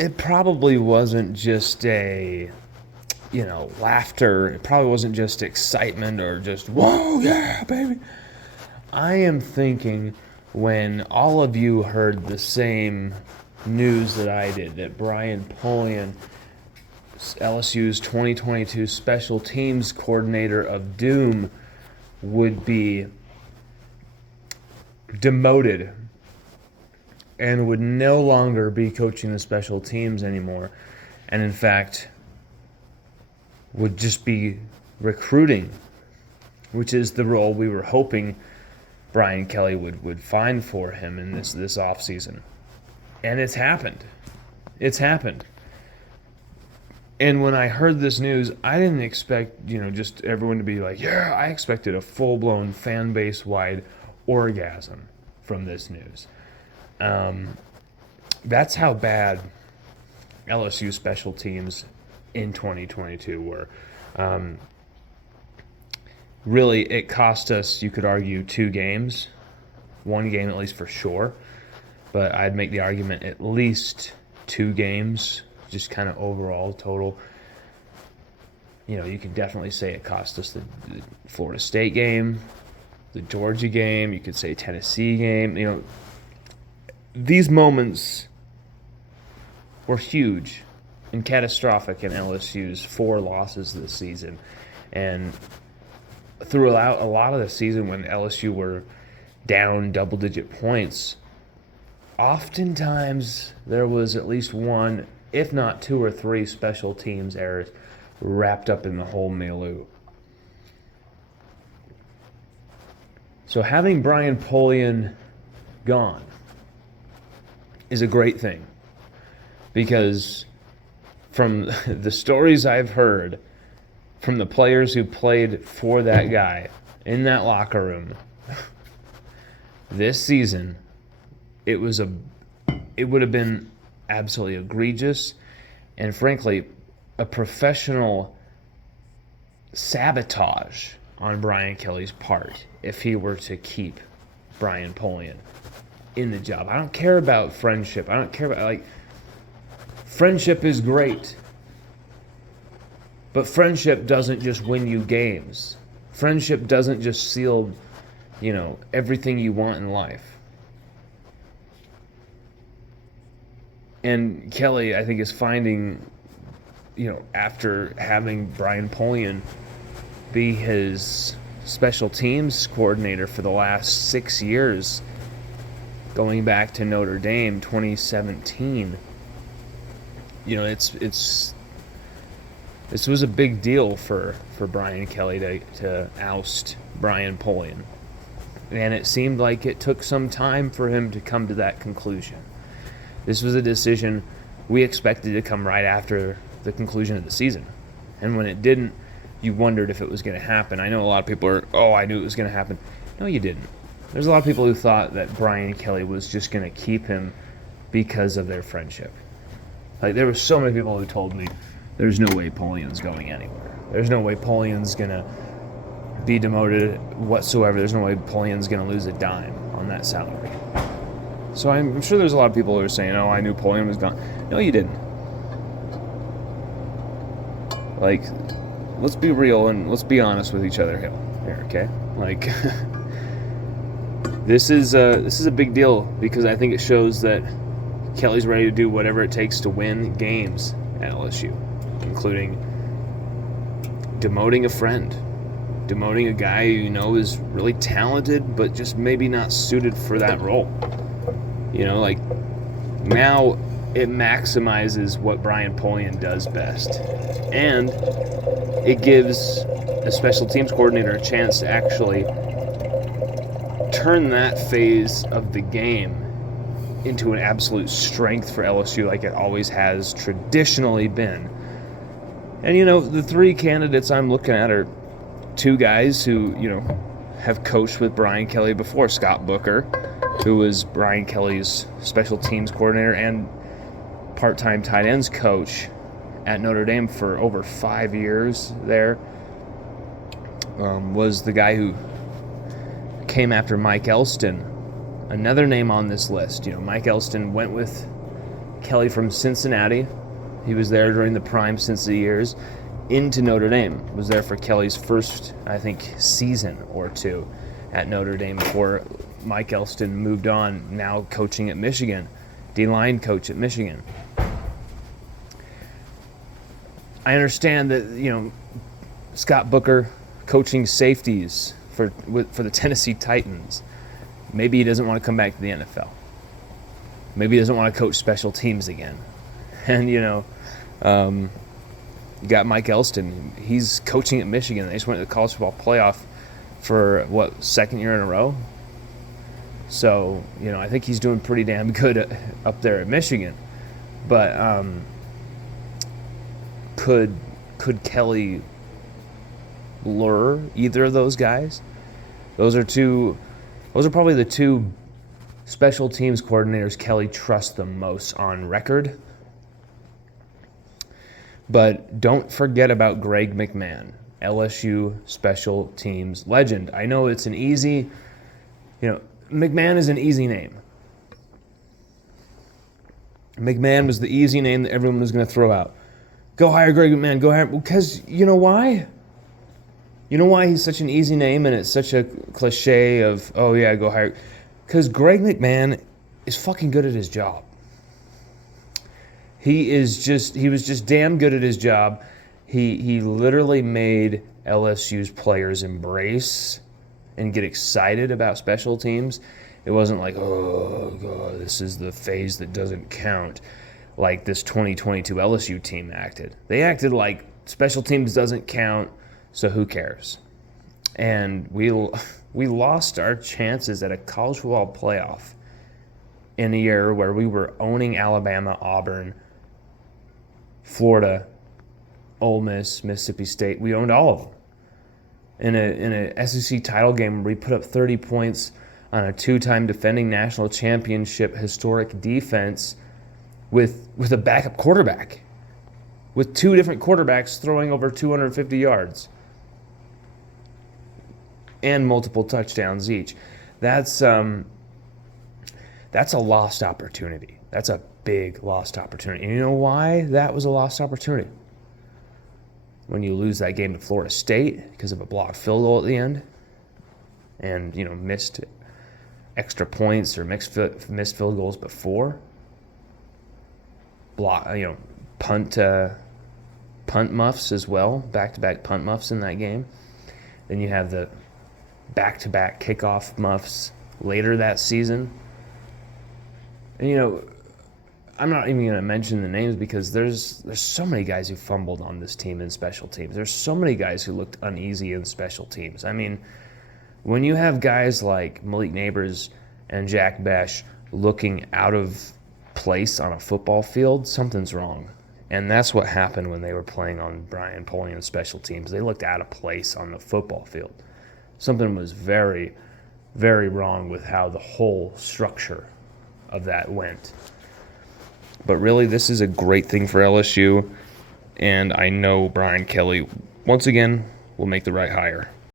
it probably wasn't just laughter. It probably wasn't just excitement or just, whoa, yeah, baby. I am thinking when all of you heard the same news that I did, that Brian Polian, LSU's 2022 Special Teams Coordinator of Doom, would be demoted and would no longer be coaching the special teams anymore, and in fact would just be recruiting, which is the role we were hoping Brian Kelly would find for him in this offseason. And it's happened. It's happened. And when I heard this news, I didn't expect, just everyone to be like, yeah, I expected a full-blown fan base-wide orgasm from this news. That's how bad LSU special teams in 2022 were. Really, it cost us, you could argue, 2 games. 1 game at least for sure. But I'd make the argument at least 2 games, just kind of overall total. You could definitely say it cost us the Florida State game, the Georgia game, you could say Tennessee game. These moments were huge and catastrophic in LSU's 4 losses this season. And throughout a lot of the season when LSU were down double-digit points, oftentimes there was at least 1, if not 2 or 3 special teams errors wrapped up in the whole milieu. So having Brian Polian gone is a great thing, because from the stories I've heard from the players who played for that guy in that locker room this season, it would have been absolutely egregious and frankly a professional sabotage on Brian Kelly's part if he were to keep Brian Polian in the job. I don't care about friendship. I don't care about, friendship is great. But friendship doesn't just win you games. Friendship doesn't just seal, everything you want in life. And Kelly, I think, is finding, after having Brian Polian be his special teams coordinator for the last 6 years, going back to Notre Dame 2017, this was a big deal for Brian Kelly to oust Brian Polian. And it seemed like it took some time for him to come to that conclusion. This was a decision we expected to come right after the conclusion of the season. And when it didn't, you wondered if it was going to happen. I know a lot of people are, I knew it was going to happen. No, you didn't. There's a lot of people who thought that Brian Kelly was just going to keep him because of their friendship. There were so many people who told me, there's no way Polian's going anywhere. There's no way Polian's going to be demoted whatsoever. There's no way Polian's going to lose a dime on that salary. So I'm sure there's a lot of people who are saying, I knew Polian was gone. No, you didn't. Let's be real and let's be honest with each other here, okay? This is a big deal because I think it shows that Kelly's ready to do whatever it takes to win games at LSU, including demoting a friend, demoting a guy who is really talented but just maybe not suited for that role. Now it maximizes what Brian Polian does best, and it gives a special teams coordinator a chance to actually turn that phase of the game into an absolute strength for LSU like it always has traditionally been. And, the 3 candidates I'm looking at are 2 guys who, have coached with Brian Kelly before. Scott Booker, who was Brian Kelly's special teams coordinator and part-time tight ends coach at Notre Dame for over 5 years there, was the guy who came after Mike Elston. Another name on this list. Mike Elston went with Kelly from Cincinnati. He was there during the prime Cincy years. Into Notre Dame. Was there for Kelly's first, I think, season or two at Notre Dame before Mike Elston moved on, now coaching at Michigan, D-line coach at Michigan. I understand that, Scott Booker coaching safeties for the Tennessee Titans. Maybe he doesn't want to come back to the NFL. Maybe he doesn't want to coach special teams again. And, you got Mike Elston. He's coaching at Michigan. They just went to the college football playoff for, second year in a row? So, I think he's doing pretty damn good up there at Michigan. But could Kelly lure either of those guys? Those are probably the two special teams coordinators Kelly trusts the most on record. But don't forget about Greg McMahon, LSU special teams legend. I know it's an easy, McMahon is an easy name. McMahon was the easy name that everyone was going to throw out. Go hire Greg McMahon, go hire, because you know why? You know why he's such an easy name and it's such a cliche of, oh yeah, go hire? Because Greg McMahon is fucking good at his job. He was just damn good at his job. He literally made LSU's players embrace and get excited about special teams. It wasn't like, oh God, this is the phase that doesn't count, like this 2022 LSU team acted. They acted like special teams doesn't count, so who cares? And we lost our chances at a college football playoff in a year where we were owning Alabama, Auburn, Florida, Ole Miss, Mississippi State. We owned all of them. In a SEC title game where we put up 30 points on a two-time defending national championship historic defense with a backup quarterback, with two different quarterbacks throwing over 250 yards and multiple touchdowns each. That's a lost opportunity. That's a big lost opportunity. And you know why that was a lost opportunity? When you lose that game to Florida State because of a blocked field goal at the end and, missed extra points or missed field goals before. Punt muffs as well, back-to-back punt muffs in that game. Then you have the back-to-back kickoff muffs later that season. And, I'm not even going to mention the names because there's so many guys who fumbled on this team in special teams. There's so many guys who looked uneasy in special teams. I mean, when you have guys like Malik Neighbors and Jack Besh looking out of place on a football field, something's wrong. And that's what happened when they were playing on Brian Polian's special teams. They looked out of place on the football field. Something was very, very wrong with how the whole structure of that went. But really, this is a great thing for LSU, and I know Brian Kelly, once again, will make the right hire.